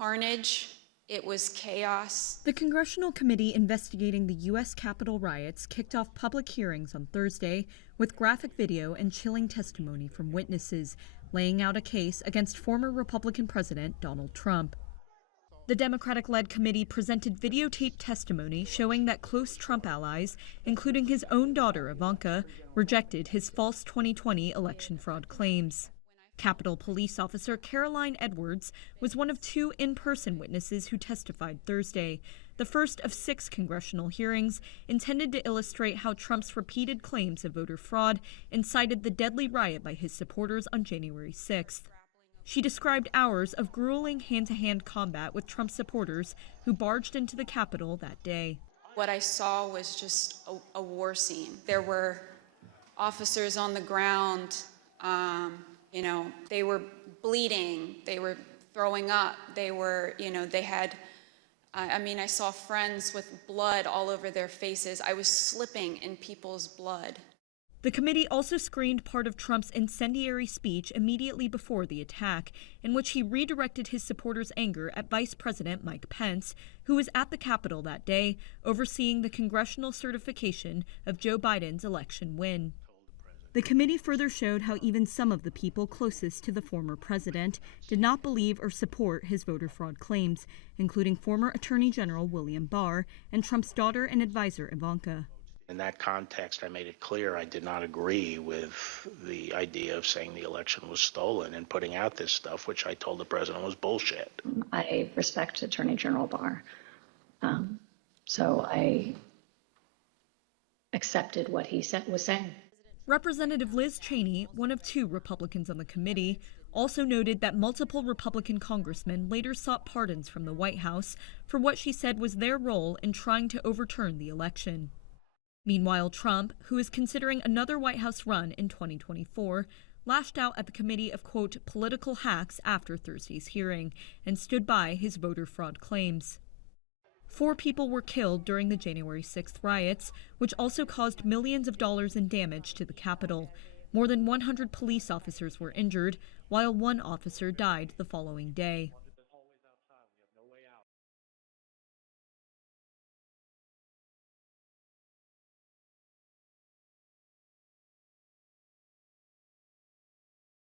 carnage. It was chaos. The congressional committee investigating the U.S. Capitol riots kicked off public hearings on Thursday with graphic video and chilling testimony from witnesses, laying out a case against former Republican President Donald Trump. The Democratic-led committee presented videotaped testimony showing that close Trump allies, including his own daughter Ivanka, rejected his false 2020 election fraud claims. Capitol Police Officer Caroline Edwards was one of 2 in-person witnesses who testified Thursday, the first of 6 congressional hearings intended to illustrate how Trump's repeated claims of voter fraud incited the deadly riot by his supporters on January 6th. She described hours of grueling hand-to-hand combat with Trump supporters who barged into the Capitol that day. What I saw was just a war scene. There were officers on the ground. They were bleeding, they were throwing up, I saw friends with blood all over their faces. I was slipping in people's blood. The committee also screened part of Trump's incendiary speech immediately before the attack, in which he redirected his supporters' anger at Vice President Mike Pence, who was at the Capitol that day, overseeing the congressional certification of Joe Biden's election win. The committee further showed how even some of the people closest to the former president did not believe or support his voter fraud claims, including former Attorney General William Barr and Trump's daughter and advisor Ivanka. In that context, I made it clear I did not agree with the idea of saying the election was stolen and putting out this stuff, which I told the president was bullshit. I respect Attorney General Barr, so I accepted what he was saying. Representative Liz Cheney, one of 2 Republicans on the committee, also noted that multiple Republican congressmen later sought pardons from the White House for what she said was their role in trying to overturn the election. Meanwhile, Trump, who is considering another White House run in 2024, lashed out at the committee of, quote, political hacks after Thursday's hearing and stood by his voter fraud claims. 4 people were killed during the January 6th riots, which also caused millions of dollars in damage to the Capitol. More than 100 police officers were injured, while 1 officer died the following day.